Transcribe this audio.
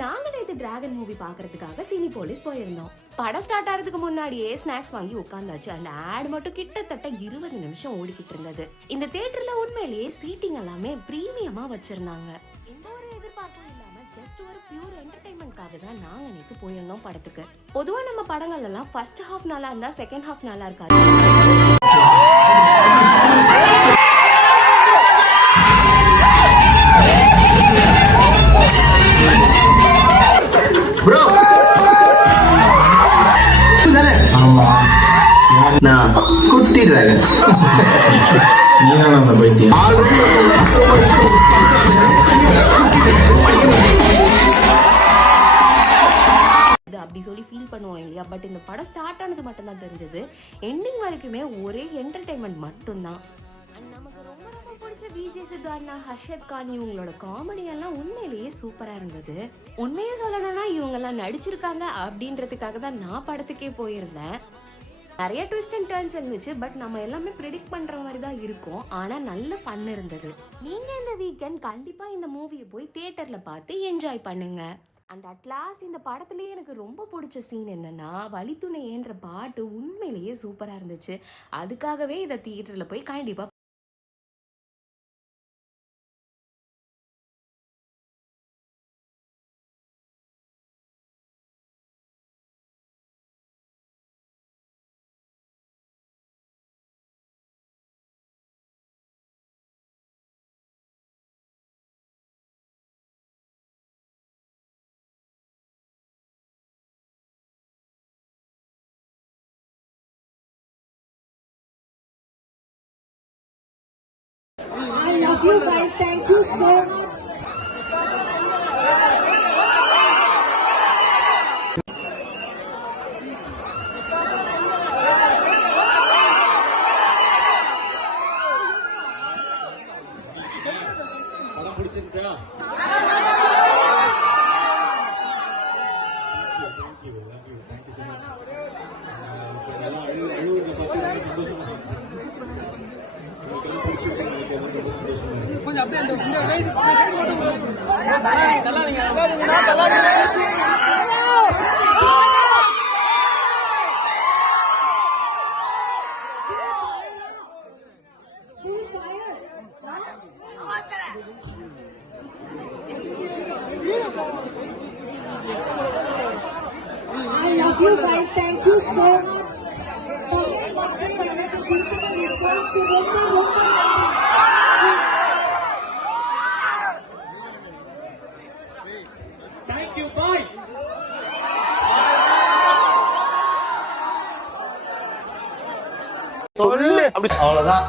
நாங்க நேத்து dragon movie பாக்குறதுக்காக சினி போலீஸ் போயிருந்தோம். படம் ஸ்டார்ட் ஆகிறதுக்கு முன்னாடியே ஸ்நாக்ஸ் வாங்கி உட்காந்தாச்சு. அந்த ஆட் மட்டும் கிட்டத்தட்ட 20 நிமிஷம் ஓடிக்கிட்டு இருந்தது. இந்த தியேட்டர்ல உண்மையிலேயே சீட்டிங் எல்லாமே பிரீமியமா வச்சிருந்தாங்க. எந்த ஒரு எதிர்பார்ப்பும் இல்லாம ஜஸ்ட் ஒரு பியூர் என்டர்டைன்மெண்ட்காக தான் நாங்க நேத்து போயிருந்தோம் படத்துக்கு. பொதுவா நம்ம படங்கள் எல்லாம் ஃபர்ஸ்ட் ஹாஃப் நல்லா இருந்தா செகண்ட் ஹாஃப் நல்லா இருக்காது. குட்டி டிராகன் அப்படி சொல்லி ஃபீல் பண்ணுவோம் இல்லையா? பட் இந்த படம் ஸ்டார்ட் ஆனது மட்டும் தான் தெரிஞ்சது. எண்டிங் வரைக்குமே ஒரே என்டர்டைன்மெண்ட் மட்டும்தான். நமக்கு ரொம்ப ரொம்ப பிடிச்ச விஜய் சித்து அண்ணா, ஹர்ஷத் கான் இவங்களோட காமெடி எல்லாம் உண்மையிலேயே சூப்பரா இருந்தது. உண்மையை சொல்லணும்னா இவங்க எல்லாம் நடிச்சிருக்காங்க அப்படின்றதுக்காக தான் நான் படத்துக்கே போயிருந்தேன். நிறைய ட்விஸ்ட் அண்ட் டர்ன்ஸ் இருந்துச்சு. பட் நம்ம எல்லாமே ப்ரெடிக்ட் பண்ற மாதிரி தான் இருக்கும். ஆனா நல்ல ஃபன் இருந்தது. நீங்க இந்த வீக்கெண்ட் கண்டிப்பா இந்த மூவியை போய் தியேட்டர்ல பார்த்து என்ஜாய் பண்ணுங்க. அண்ட் அட் லாஸ்ட் இந்த படத்துலயே எனக்கு ரொம்ப பிடிச்ச சீன் என்னன்னா, வழித்துணையேன்ற பாட்டு உண்மையிலேயே சூப்பரா இருந்துச்சு. அதுக்காகவே இதை தியேட்டர்ல போய் கண்டிப்பா I love you guys. Thank you so much. படம் பிடிச்சிருச்சா? கொஞ்சம் அப்படியே அந்த I love you guys. Thank you so much. எனக்கு கொடுத்த ரெஸ்பான்ஸ்க்கு ரொம்ப ரொம்ப Thank you. Bye. சொல்லு. அவ்வளவுதான்.